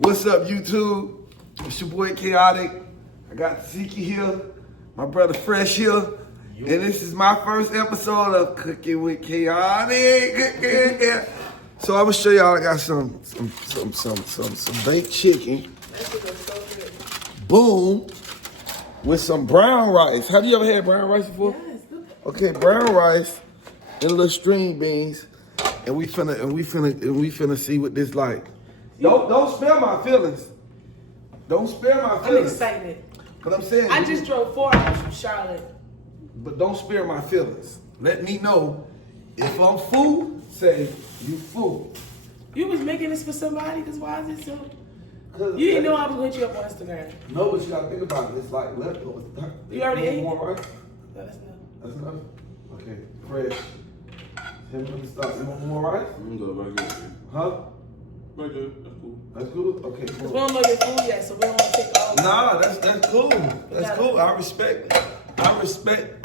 What's up, YouTube? It's your boy Khaotic. I got Tesehki here, my brother Fresh here, and this is my first episode of Cooking with Khaotic. So I'm gonna show y'all. I got some baked chicken. Boom, with some brown rice. Have you ever had brown rice before? Yes. Okay, brown rice and little string beans, and we finna see what this like. Don't spare my feelings. Don't spare my feelings. I'm excited. But I'm saying I just drove 4 hours from Charlotte. But don't spare my feelings. Let me know if I'm fool. Say you fool. You was making this for somebody? Cause why is it so? You didn't know I was with you up on Instagram. No, but you gotta think about it. It's like leftovers. You already ate? More rice? No, that's enough. That's enough. Okay, Fresh. Him gonna stop. You want more rice? I'm good, right good. Huh? Right good, that's cool. That's good. Okay, Cause cool. we don't know your food yet, so we don't want to take all. Nah, that's cool. That's cool. I respect y'all. I respect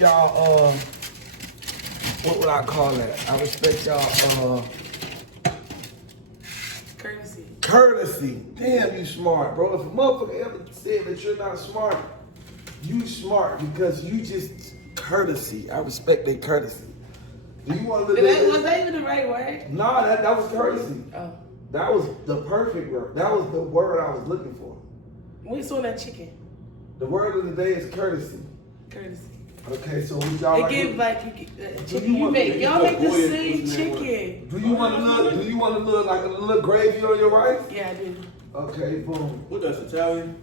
y'all. What would I call that? I respect y'all. Courtesy. Courtesy. Damn, you smart, bro. If a motherfucker ever said that you're not smart, you smart because you just courtesy. I respect their courtesy. Do you want to live? Was that even the right word? Nah, that was courtesy. Oh. That was the perfect word. That was the word I was looking for. We saw that chicken. The word of the day is courtesy. Courtesy. Okay, so we y'all They like give it? like y'all make the same chicken. Do you want to look like a little gravy on your rice? Yeah, I do. Okay, boom. What, that's Italian?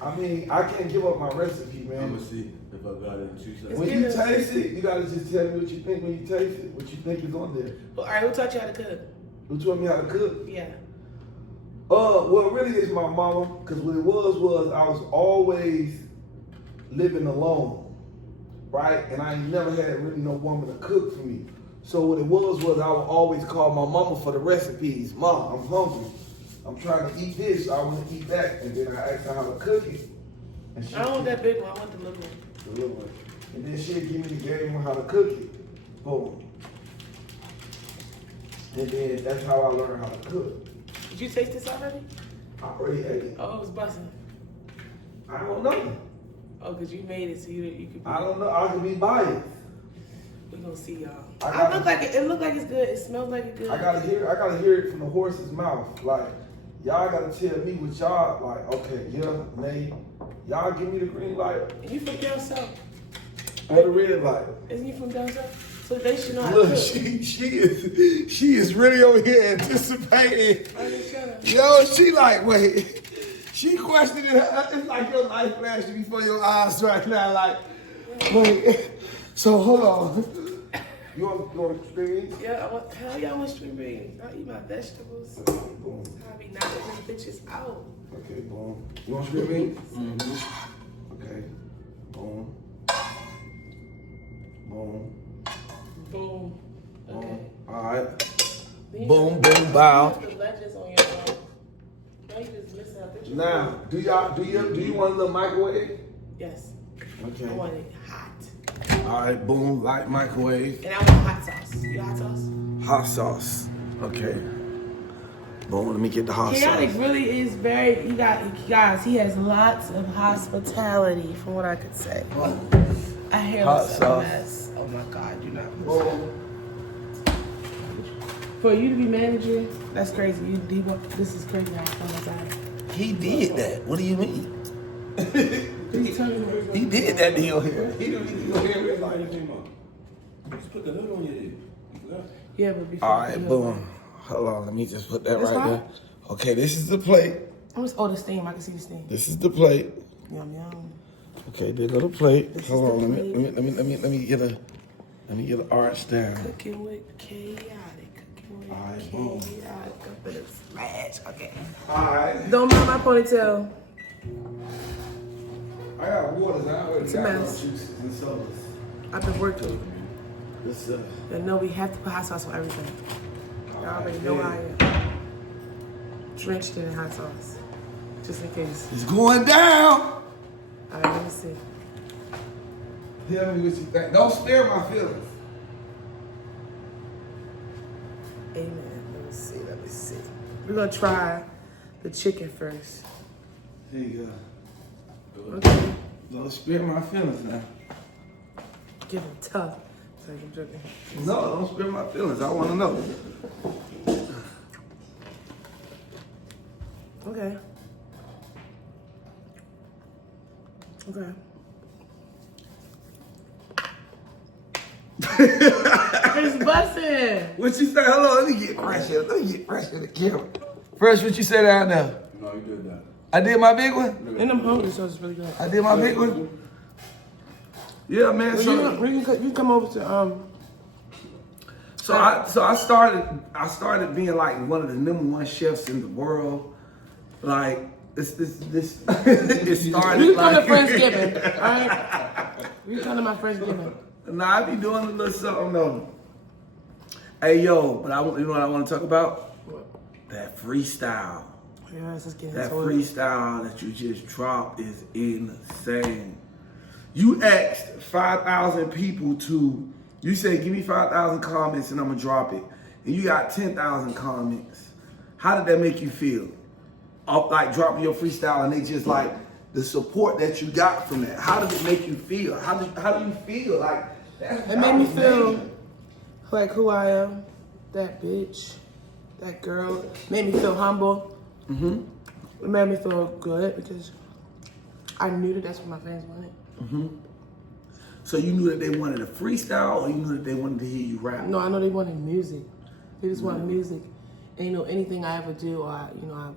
I mean, I can't give up my recipe, man. I'm gonna see if I got it in 2 seconds. When you taste it, you gotta just tell me what you think when you taste it. What you think is on there. Well, all right, who taught you how to cook? Who taught me how to cook? Yeah. Well, really, it's my mama. Cause what it was I was always living alone, right? And I ain't never had really no woman to cook for me. So what it was I would always call my mama for the recipes. Mom, I'm hungry. I'm trying to eat this. I want to eat that. And then I asked her how to cook it. And I don't want that big one. I want the little one. The little one. And then she'd give me the game on how to cook it. Boom. And then that's how I learned how to cook. Did you taste this already? I already ate it. Oh, it was busting. I don't know. Oh, cause you made it so you could. I don't know. I could be biased. We gonna see y'all. I look like it. It look like it's good. It smells like it's good. I gotta hear it from the horse's mouth. Like, y'all gotta tell me what y'all like. Okay, yeah, nay. Y'all give me the green light You from down south? or the red light. Isn't you from down south? So they should know how to Look, cook. she is really over here anticipating. Shut up. Yo, she like, wait. She questioning it. It's like your life flashing before your eyes right now. Like, wait. So hold on. You want string beans? Yeah, hell yeah, I want string beans. I eat my vegetables. Boom. I be knocking them bitches out. Okay, boom. You want string beans? Mm-hmm. Okay. Boom. Boom. Boom. Okay. Boom. All right. Then you Boom, have- boom, bow. You have the legends on your phone. Now you just missing out pictures. Now, do you want a little microwave? Yes. Okay. I want it hot. All right, boom, light microwave. And I want hot sauce. You got hot sauce? Hot sauce. Okay. Boom, let me get the hot Khaotic sauce. really is very, guys, he has lots of hospitality from what I could say. I hear Hot this sauce. mess. Oh my God, you're not. Boom. For you to be manager, that's crazy. This is crazy how fun I got. He did that. What do you mean? He did that deal here. He did the deal here. Just put the hood on your head. You forgot? Yeah, but before. All right, boom. Hold on, let me just put that This right hot? there. Okay, this is the plate. Oh, the steam. I can see the steam. This is the plate. Yum yum. Okay, there go the plate. This is Hold on, the let me get an arch down. Cooking with Khaotic. Cooking with All right, boom. Khaotic. I'm gonna smash. Okay. All right. Don't mind my ponytail. I got waters. I already It's a got no mess. juices and sodas. I've been working. This And no, we have to put hot sauce on everything. Y'all already know how I am. Drenched in hot sauce. Just in case. It's going down. All right, let me see. Tell me what you think. Don't spare my feelings. Amen. Let me see. We're gonna try the chicken first. Here you go. Okay. Don't spare my feelings now. Give them tough. Sorry, I'm joking. No, don't spare my feelings. I want to know. Okay. Okay. It's busting. What you say? Hold on, let me get fresh here. Let me get fresh in the camera. Fresh, what you say down there? No, you did that. I did my big one? And I'm hungry, so it's really good. I did my big one? Yeah, man. Well, you can come over to So I started being like one of the #1 chefs in the world. Like this it started. You come like to Friendsgiving, alright? You come to my Friendsgiving. Nah, I be doing a little something though. Hey yo, but you know what I want to talk about? What? That freestyle. Yes, let's get That into it. freestyle that you just dropped is insane. You asked 5,000 people to, you said, give me 5,000 comments and I'm gonna drop it. And you got 10,000 comments. How did that make you feel? Like dropping your freestyle and they just like, the support that you got from that. How did it make you feel? How do you feel? Like, It made me feel like who I am, that bitch, that girl. Made me feel humble. Mm-hmm. It made me feel good because I knew that that's what my fans wanted. Mm-hmm. So you knew that they wanted a freestyle or you knew that they wanted to hear you rap? No, I know they wanted music. They just wanted music. And you know, anything I ever do or I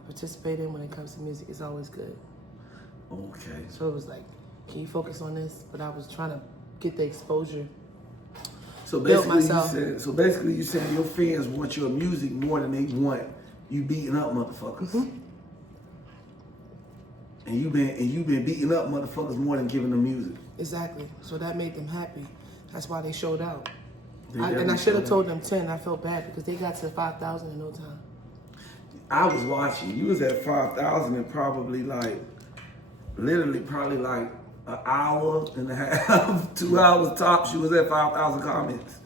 participate in when it comes to music is always good. Okay. So it was like, can you focus on this? But I was trying to get the exposure. So Build basically you said your fans want your music more than they want you beating up motherfuckers. Mm-hmm. And you've been beating up motherfuckers more than giving them music. Exactly. So that made them happy. That's why they showed out. They And I definitely should have showed told them 10. I felt bad because they got to 5,000 in no time. I was watching. You was at 5,000 and probably probably like an hour and a half, 2 hours tops. You was at 5,000 comments.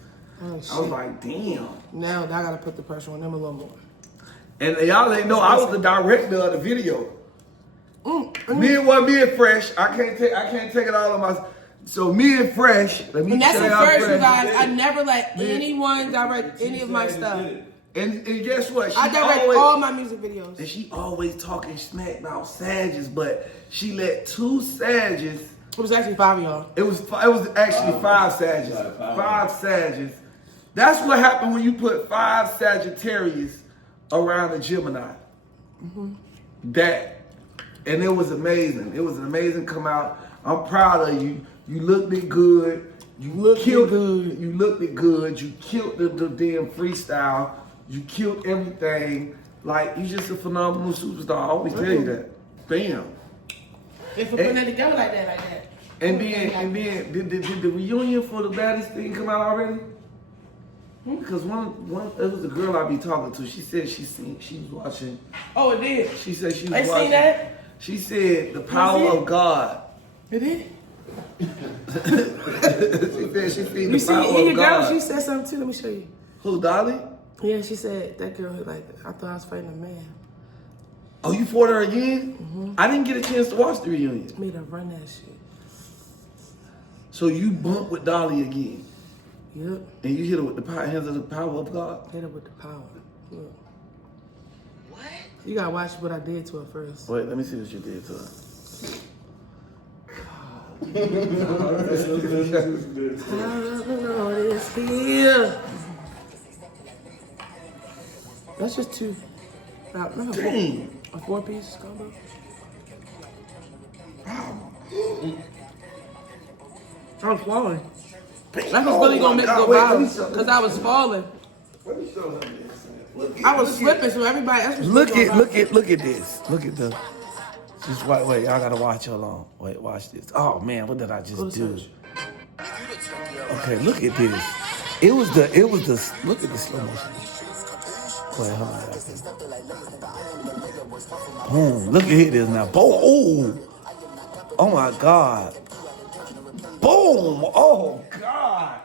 Oh, shit. I was like, damn. Now I gotta put the pressure on them a little more. And y'all ain't know I was the director of the video. Me and Fresh. I can't take it all on my. So me and Fresh. Let me And that's show the y'all first, you Fresh. guys. I never let anyone direct any of my stuff. And guess what? I direct all my music videos. And she always talking smack about Sages, but she let 2 Sages. It was actually 5 of y'all. It was actually 5 Sages. 5 Sages. That's what happened when you put 5 Sagittarius around a Gemini. Mm-hmm. And it was amazing. It was an amazing come out. I'm proud of you. You looked it good. You looked it good. You looked it good. You killed the damn freestyle. You killed everything. Like, you just a phenomenal superstar. I always tell you that. Bam. If we put it together like that. And then did the reunion for the Baddies thing come out already? Because one it was a girl I be talking to. She said she was watching. Oh, it did. She said she was I watching. seen that. She said the power of God. It did. She seen You the power see, of your girl, God. she said something too. Let me show you. Who, Dolly? Yeah, she said that girl, like, I thought I was fighting a man. Oh, you fought her again? Mm-hmm. I didn't get a chance to watch the reunion. Made her run that shit. So you bumped with Dolly again. Yep. And you hit her with the hands of the power of God. Hit her with the power. Look. What? You gotta watch what I did to her first. Wait, let me see what you did to her. It's here. That's just 2. Dang. A 4-piece combo. I was falling. That was really gonna make it go viral because I was falling. Let me show them this. I was slipping, so everybody else was Look at this. Look at the. Just wait, y'all gotta watch. Hold on. Wait, watch this. Oh man, what did I just do? Okay, look at this. It was the. Look at the slow motion. Wait, hold on. Boom. Look at this now. Boom. Oh my God. Boom. Oh God.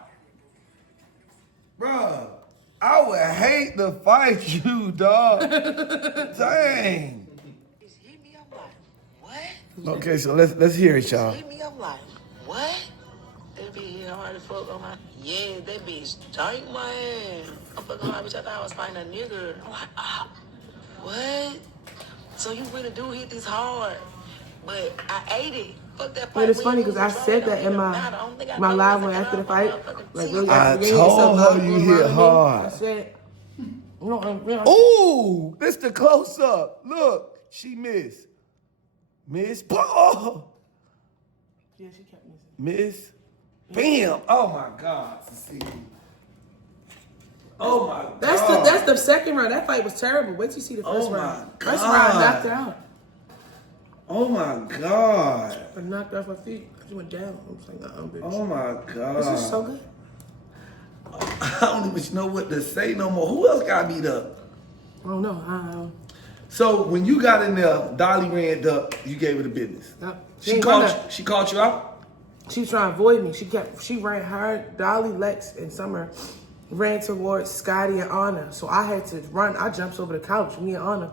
Bruh. I would hate to fight you, dog. Dang. Just hit me, I'm like, what? Okay, so let's hear it, y'all. Hit me, I'm like, what? That bitch hit hard as fuck on my. Yeah, that bitch stank my ass. I'm fucking hard, bitch. I thought I was fighting a nigga. I'm like, ah, what? So you really do hit this hard? But I ate it. Fuck that fight. But it's funny because I said that in my live one after the fight. Like really, I after the game, told so her you going hit around me, hard. I said, no, Ooh, this the close up. Look, she missed. Miss Paul. Yeah, she kept missing. Miss. Bam. Oh my God. Cecilia. Oh my God. That's the second round. That fight was terrible. Wait till you see the first Oh my round. God. First round knocked her out. Oh my God. I knocked her off her feet. She went down. I was like, bitch. Oh my God. This is so good. I don't even know what to say no more. Who else got beat up? I don't know. So when you got in there, Dolly ran up. You gave her the business. She ain't run called you out. She was trying to avoid me. She ran her, Dolly, Lex, and Summer ran towards Scotty and Anna. So I had to run. I jumped over the couch, me and Anna.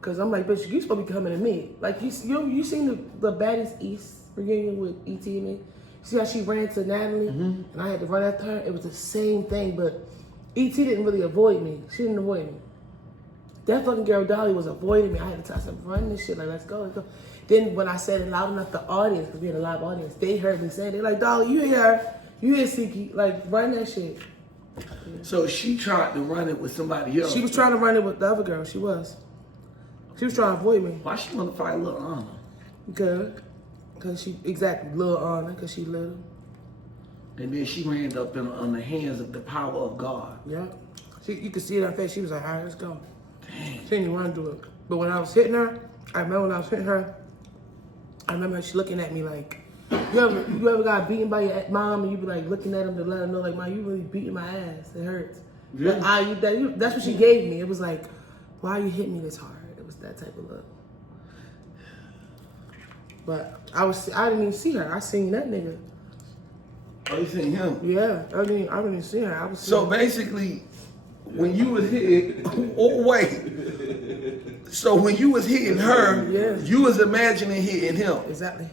Cause I'm like, bitch, you supposed to be coming to me. Like you seen the Baddies East reunion with E.T. and me? See how she ran to Natalie and I had to run after her? It was the same thing, but E.T. didn't really avoid me. She didn't avoid me. That fucking girl Dolly was avoiding me. I had to tell her, run this shit, like let's go. Then when I said it loud enough, the audience, because we had a live audience, they heard me say it. They're like, Dolly, you hear Tesehki, like run that shit. Yeah. So she tried to run it with somebody else. She was trying to run it with the other girl. She was trying to avoid me. Why she want to fight little Anna? Cause she, exactly, little Anna, cause she little. And then she ran up on the hands of the power of God. Yeah. You could see it on her face. She was like, all right, let's go. Dang. She didn't want to do it. But when I was hitting her, I remember she looking at me like, you ever got beaten by your mom and you be like looking at him to let her know like, man, you really beating my ass. It hurts. Really? That's what she gave me. It was like, why you hit me this hard? It was that type of look. But I didn't even see her. I seen that nigga. Oh, you seen him? Yeah, I didn't even see her. I was So basically, when you was hitting, oh wait. So when you was hitting her, Yeah. you was imagining hitting him Exactly.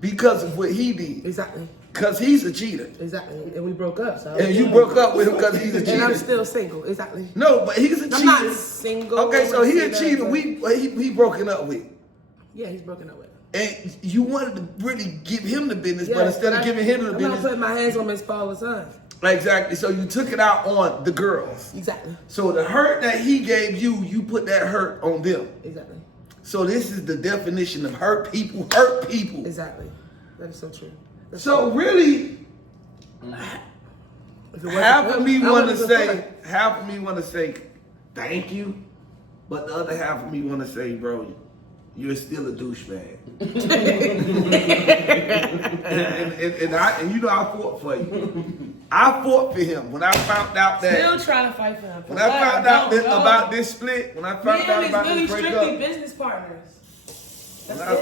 because of what he did. Exactly. Because he's a cheater. Exactly. And we broke up. So And you broke up with him because he's a And I'm cheater. still single. Exactly. No, but he's a cheater. I'm not single. Okay, so he a Say that, cheater. but- We broken up with. Yeah, he's broken up with. And you wanted to really give him the business, but Yes, instead of giving him the I'm not business, putting my hands on Miss Paula's son. exactly. So you took it out on the girls. Exactly. So the hurt that he gave you, you put that hurt on them. Exactly. So this is the definition of hurt people. Hurt people. Exactly. That is so true. That's So really, If it wasn't half for of him, me I want to wouldn't have say thank you, but the other half of me want to say, bro, you're still a douchebag. and you know I fought for you. I fought for him when I found out that. Still trying to fight for him. When I found out about this split, when I found out about this breakup, business partners.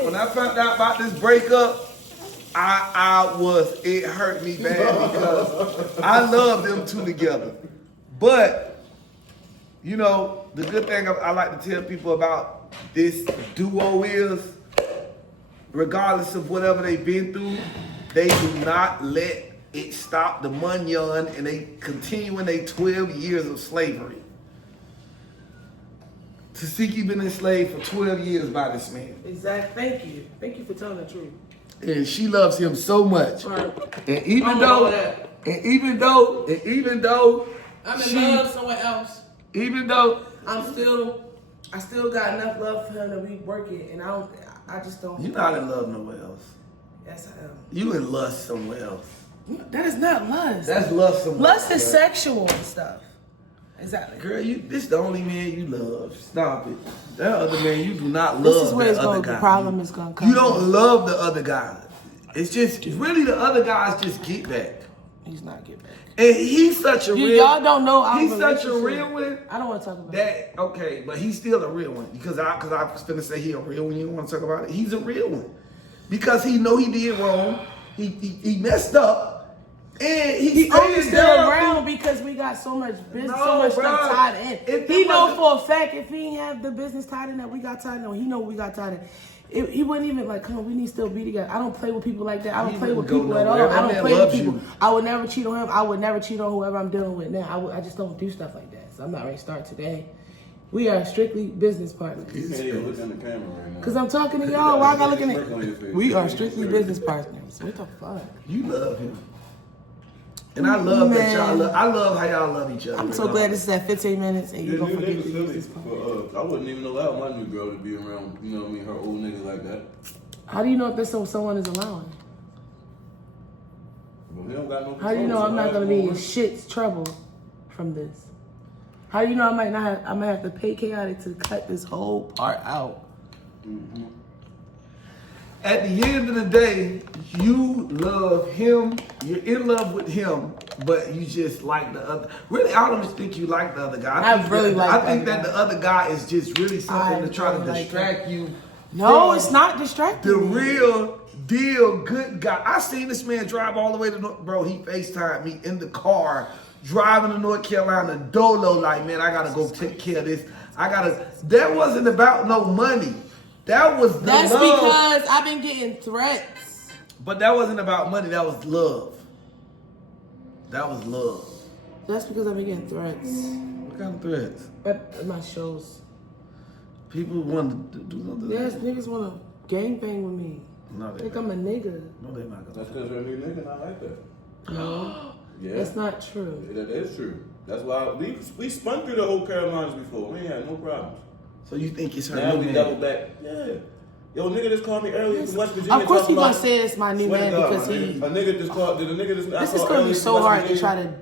when I found out about this breakup, it hurt me bad because I love them two together. But, you know, the good thing I like to tell people about this duo is, regardless of whatever they've been through, they do not let it stop the munyon and they continue in their 12 years of slavery. Tesehki been enslaved for 12 years by this man. Exactly. Thank you. Thank you for telling the truth. And she loves him so much. Right. And even though I'm in she- love somewhere else. even though I still got enough love for him that we work it, and I just don't. you're not in love nowhere else. Yes, I am. You in lust somewhere else. That is not lust. That's lust somewhere Lust else, is girl. sexual and stuff. Exactly. Girl, this the only man you love. Stop it. That other man, you do not love This is where that other guy. the problem is going to come. You don't love the other guy. It's just, really the other guys just get back. He's not get back. And he's such a real. Y'all don't know our He's such a relationship. real one. I don't want to talk about it. That okay, but he's still a real one because I was finna say he a real one. You don't want to talk about it. He's a real one because he know he did wrong. He messed up, And He only staying still there around because we got so much business, No, so much bro. stuff tied in. If He it know wasn't- for a fact if he ain't have the business tied in that we got tied in, he know we got tied in. He wouldn't even like, come on, we need to still be together. I don't play with people like that. I don't He play with wouldn't go people at all. nowhere. That I don't man play with loves people. you. I would never cheat on him. I would never cheat on whoever I'm dealing with now. I just don't do stuff like that. So I'm not ready to start today. We are strictly business partners. You can't even look on the camera right now. Cause I'm talking to y'all. Why I gotta look at Smirk on your face. it? We are strictly business partners. What the fuck? You love him. And I love that Man. y'all love. I love how y'all love each other. I'm so glad this is at 15 minutes and you Yeah, don't new forget niggas to use this silly. part. I wouldn't even allow my new girl to be around, you know what I mean, her old niggas like that. How do you know if this someone is allowing? Well, he don't got no How do you know control, I'm so not gonna I be ain't in gonna shit's trouble from this? How do you know I might have to pay Khaotic to cut this whole part out? At the end of the day, you love him. You're in love with him, but you just like the other. Really, I don't even think you like the other guy. I really like I the think other that guy. the other guy is just really something I to try to really like distract you. No, from it's not distracting the me. real deal good guy. I seen this man drive all the way to North. Bro, he FaceTimed me in the car driving to North Carolina, dolo, like, man, I gotta go take care of this. That wasn't about no money. That was the That's love. because I've been getting threats. But that wasn't about money. That was love. That was love. That's because I've been getting threats. What kind of threats? At my shows. People want to do something. Yes, niggas wanna gangbang with me. No, they Think not. I'm a nigga. No, they're not That's gonna. because her new nigga not like that. No, Yeah. that's not true. That is true. That's why we spun through the whole Carolinas before. We ain't had no problems. So you think it's her Now new we man? double back. Yeah. Yo, nigga just called me earlier from West Virginia. Of course talking he gonna about- say it's my new Swear to man God, because my he. nigga. A nigga just called. Did a nigga just? This is gonna be so hard to try to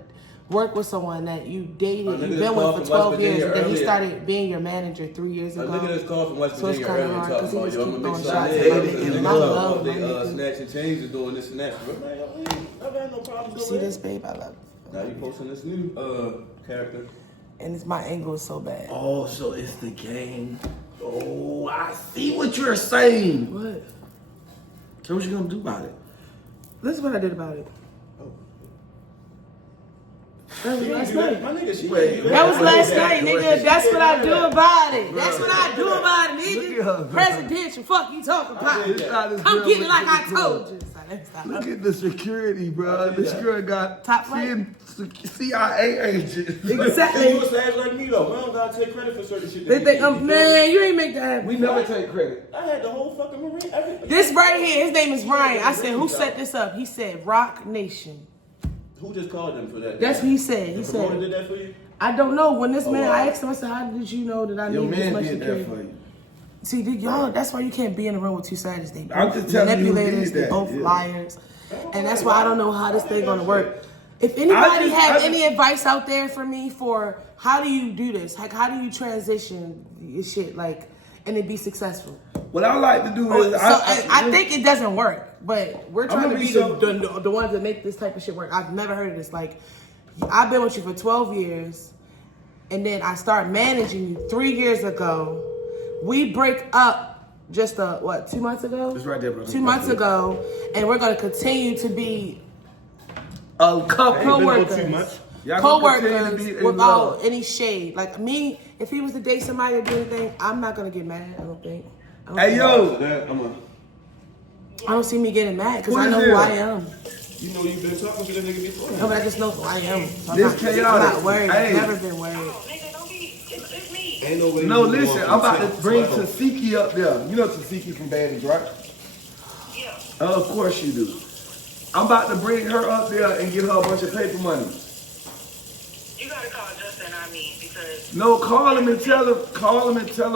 work with someone that you dated, A you've nigga been just with called for from 12 West years, Virginia and then he earlier. started being your manager 3 years A ago. nigga just called from West So it's Virginia kinda earlier hard, talking 'cause he about just yo, I'm keep gonna make throwing sure shots they at my nigga. and I love they my nigga. snatch and change and doing this and that. But man, yo, I've had no problems See over this, there. babe? I love you. Now you posting this new character. And it's my angle is so bad. Oh, so it's the game. Oh, I see what you're saying. What? So what you gonna do about it? This is what I did about it. Oh. That was She last ain't do that. night. My nigga, she Wait, ain't do That was last Wait, night, wait, nigga. wait. That's what I do about it. That's Bruh. what I do about it, Look at her, nigga. bruh. Presidential. Fuck you talking about? did that. I'm getting like I told you. Look at the security, bro. did This that. girl got Top flight. CIA agent. Hey, Exactly. you was sad like me though. We don't gotta take credit for certain shit. They that think, we did. man, you ain't make that happen. We never take credit. I had the whole fucking Marine. Everything. This right here, his name is Ryan. I said, who set this up? He said, Rock Nation. Who just called them for that? That's what he said. He The promoter did said, that for you? I don't know. When this Oh, man, wow. I asked him, I said, how did you know that I Your need this man much did that security? for you. See, y'all, that's why you can't be in a room with two sides. They I'm both just telling you who manipulators, did they that, both yeah. liars. And that's why I don't know how this thing gonna work. If anybody have any advice out there for me for how do you do this? Like, how do you transition your shit, like, and it be successful? What I like to do So is I think it doesn't work, but we're trying to gonna be be so- the ones that make this type of shit work. I've never heard of this. Like, I've been with you for 12 years, and then I start managing you 3 years ago. We break up just 2 months ago? It's right there, bro. 2 months ago, and we're gonna continue to be a couple. co-workers. Y'all gonna continue to Co-workers be in without love. any shade. Like me, if he was to date somebody or do anything, I'm not gonna get mad. I don't think. Hey yo, I don't see me getting mad because Who I is know this? who I am. You know you've been talking to that nigga before. No, but I just know who I am. So I'm This not, I'm chaotic. not worried. Hey. I've never been worried. Nigga, don't be. It's me. Ain't no way. no, you listen. walk I'm about through to bring town. Tesehki up there. You know Tesehki from Baddies, right? Yeah. Of course you do. I'm about to bring her up there and give her a bunch of paper money. You gotta call Justin, I mean, because No, call him and tell him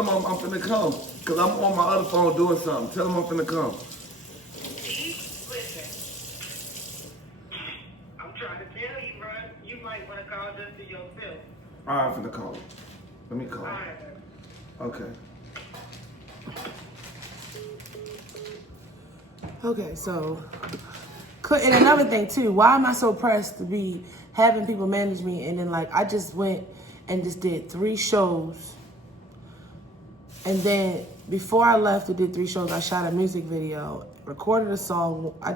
I'm finna come. Cause I'm on my other phone doing something. Tell him I'm finna come. listen. I'm trying to tell you, bro. You might want to call Justin yourself. Alright, I'm finna call him. Let me call him. Alright. Okay. Okay, so, and another thing too, why am I so pressed to be having people manage me and then like I just went and just did 3 shows, and then before I left to did 3 shows, I shot a music video recorded a song. I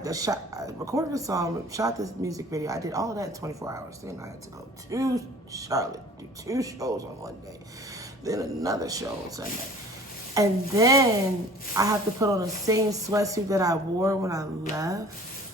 recorded a song, shot this music video. I did all of that in 24 hours. Then I had to go to Charlotte, do 2 shows on one day, then another show on Sunday. And then I have to put on the same sweatsuit that I wore when I left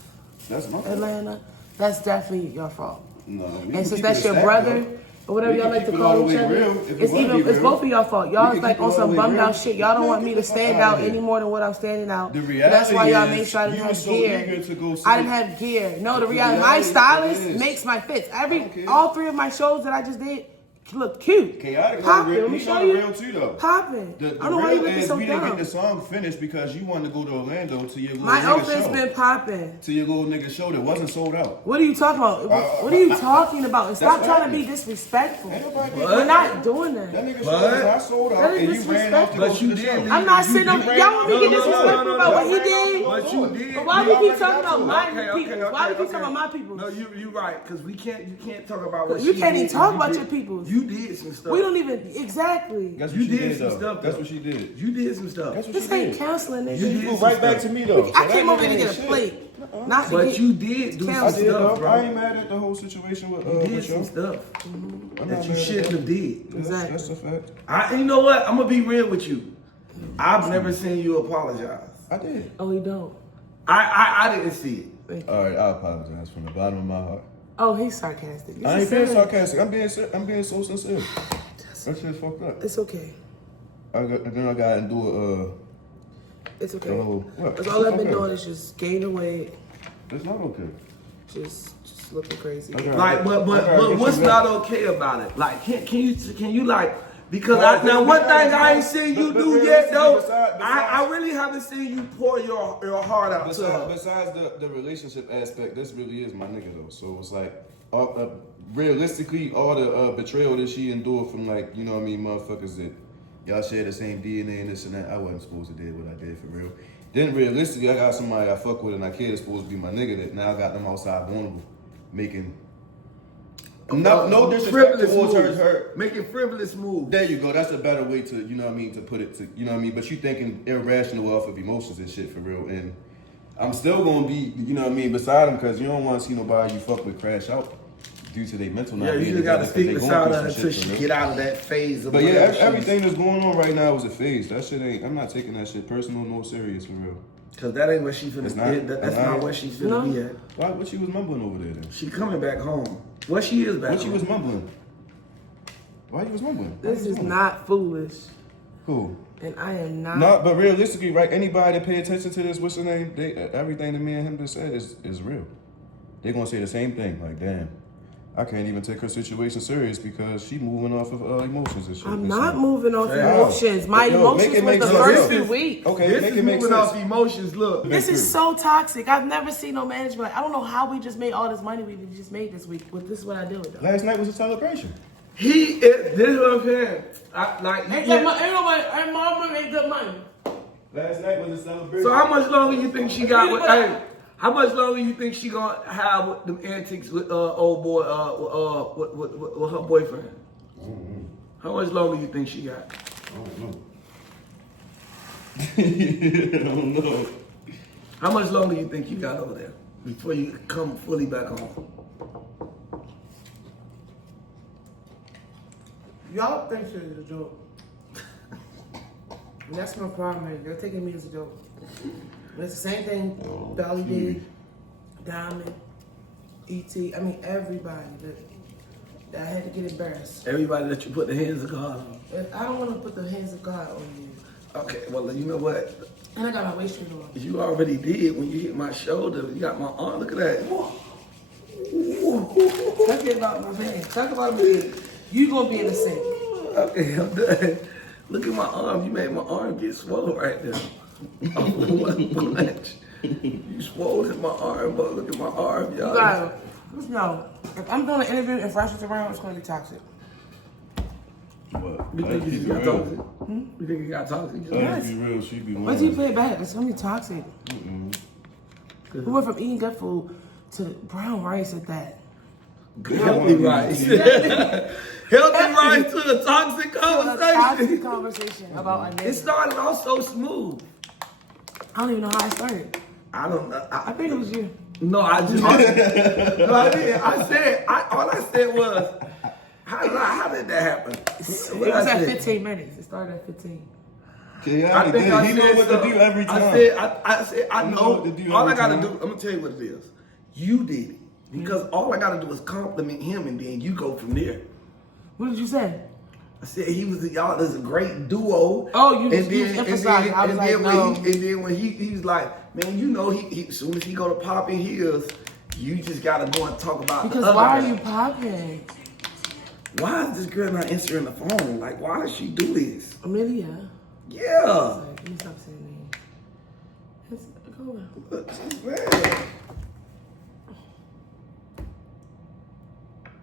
That's my fault. Atlanta. That's definitely your fault. No, And since that's your brother, or whatever We y'all can like to keep it all call the each way other, real, if it it's wanna be it's real. both of y'all fault. We Y'all can is like keep it on all some the way bummed real. out shit. Y'all don't Man, want me get to the fuck stand outta out here. any more than what I'm standing out. The So that's why y'all reality made sure I is, didn't you have was so gear. eager to go see I didn't it. have gear. No, the The reality, my reality stylist is- makes my fits. I don't care. All 3 of my shows that I just did look cute. Chaotic, Poppin', real, let me he's show not a you. real too though. Poppin'. The I don't know why you real looking is so we didn't dumb. get the song finished because you wanted to go to Orlando to your little My nigga outfit's show. been popping. To your little nigga show that wasn't sold out. What are you talking about? What are you talking about? And stop That's trying what to be happened. disrespectful. Ain't nobody did We're that. not doing That that. nigga show was not sold out That is and you ran off to go But to you the did show. leave. I'm not sitting on. Y'all want me to get disrespectful about what he did? But you did. But why You we keep already talking got about to it. my Okay, people? okay, Why we okay, keep talking about my people? No, you right, because you can't talk about what You she can't did even talk and about you your did. peoples. You did some stuff. We don't even exactly. That's what You she did did some though. stuff, That's though. what she did. You did some stuff. That's what This she ain't did. counseling, You nigga. did Go some right back stuff. to me though. I So came that over here to nigga get ain't a shit. plate, not to But get you did do some I counseling. did stuff, though. bro. I ain't mad at the whole situation with You did with some you. stuff I'm that not you mad at shouldn't that. have did. Exactly. That's a fact. You know what? I'm gonna be real with you. I've never seen you apologize. I did. Oh, he don't. I didn't see it. Thank you. All right, I apologize from the bottom of my heart. Oh, he's sarcastic. This I is ain't being silly. sarcastic. I'm being so sincere. That shit's fucked up. It's okay. Then I gotta endure It's okay. Oh, what? Because all I've been Okay. doing is just gaining weight, it's not okay. just looking crazy. Okay. Like, but what's not okay about it? Like, can you like? Because Well, now one thing I ain't but- seen you but do realistically, yet though. besides- I really haven't seen you pour your heart out to her. Besides the relationship aspect, this really is my nigga though. So it's like, realistically, all the betrayal that she endured from like, you know what I mean, motherfuckers that y'all share the same DNA and this and that. I wasn't supposed to do what I did for real. Then realistically, I got somebody I fuck with and I care that's supposed to be my nigga that now I got them outside vulnerable, making no disrespect Frivolous towards moves. her. Making frivolous moves. There you go. That's a better way to, you know what I mean, to put it to, you know what I mean. But you thinking irrational off of emotions and shit for real. And I'm still gonna be, you know what I mean, beside him because you don't want to see nobody you fuck with crash out due to their mental. Yeah, not you being just got to together 'cause stick they beside going her through some until shit, she for real. get out of that phase of But yeah, whatever she's- everything that's going on right now is a phase. That shit ain't. I'm not taking that shit personal nor serious for real. Cause that ain't where she finna It's not? be. That's It's not not? where she's finna No. be at. Why? What she was mumbling over there then? She coming back home. Well, she is back What she home. was mumbling? Why you was mumbling? This is not foolish, Who? and I am not. No, but realistically, right? Anybody that pay attention to this, what's the name? Everything that me and him just said is real. They're gonna say the same thing. Like, damn, I can't even take her situation serious because she moving off of emotions and shit. I'm It's not like- moving off Yeah. emotions. My Yo, emotions make it was make the sense. first Yo. few weeks. Okay, This make is it make moving sense. off emotions. Look, This is so toxic. I've never seen no management. I don't know how we just made all this money we just made this week. But this is what I do with them. Last night was a celebration. he is. This is what I'm saying. Ain't mama made good money. Last night was a celebration. So how much longer you think she got with? Hey, how much longer you think she gonna have with them antics with old boy with her boyfriend? How much longer you think she got? I don't know. How much longer you think you got over there before you come fully back home? Y'all think shit is a joke. And that's my problem. Man. They're taking me as a joke. And it's the same thing Dolly did, Diamond, E.T. I mean, everybody that I had to get embarrassed. Everybody that you put the hands of God on. I don't want to put the hands of God on you. Okay, well, you know what? And I got my waist trainer on. You already did when you hit my shoulder. You got my arm. Look at that. Talk about my man. Talk about me. You gonna be in the sink. Okay, I'm done. Look at my arm. You made my arm get swollen right there. One punch. You swollen my arm, but look at my arm, y'all. You gotta, just know, if I'm doing an interview and Fresh is around, it's gonna be toxic. What? You think you got toxic? You think you got toxic? Let's be real, she be Why do you play it back? It's gonna be toxic. We went from eating good food to brown rice at that. Healthy rice. Healthy rice to a toxic A toxic conversation. conversation about a It nigga. started off so smooth. I don't even know how I started. I don't know. I think it was you. No, I just. No, I didn't. All I said was, how did that happen? It was at 15 minutes. It started at 15. Okay, I think I he said know what stuff. to do every time. I said, I He know. what to do All I every gotta time. do, I'm gonna tell you what it is. You did it. Because all I gotta do is compliment him and then you go from there. What did you say? I said y'all is a great duo. Oh, you emphasized. I was like, no. And then when he's like, man, you know, he as soon as he go to popping heels, you just gotta go and talk about Because the other why are guy. you popping? Why is this girl not answering the phone? Like, why does she do this? Amelia. Yeah. Let me stop saying that. Go on. Look, she's mad.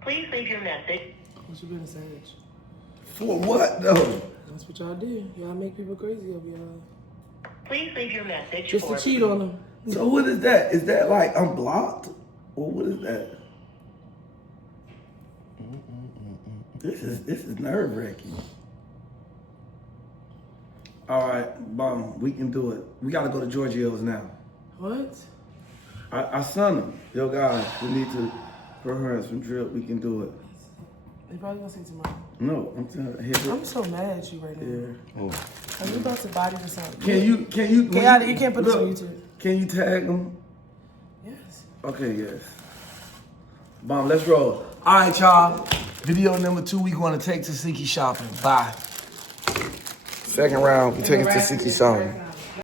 Please leave your message. What you being savage? For what though? That's what y'all do. Y'all make people crazy over y'all. Please leave your message Just for to cheat on them. So what is that? Is that like unblocked? Or what is that? This is nerve wracking. All right, Bum, we can do it. We gotta go to Giorgio's now. What? I son him. Yo, guys, we need to put her in some drip. We can do it. They probably gonna say tomorrow. No, I'm telling you. I'm so mad at you right now. Yeah. Oh. Are you about to body or something? Can you? You can't put this on look, YouTube. Can you tag him? Yes. Okay, yes. Bomb, let's roll. All right, y'all. Video number 2, we going to take Tesehki shopping. Bye. Second round, we taking Tesehki shopping.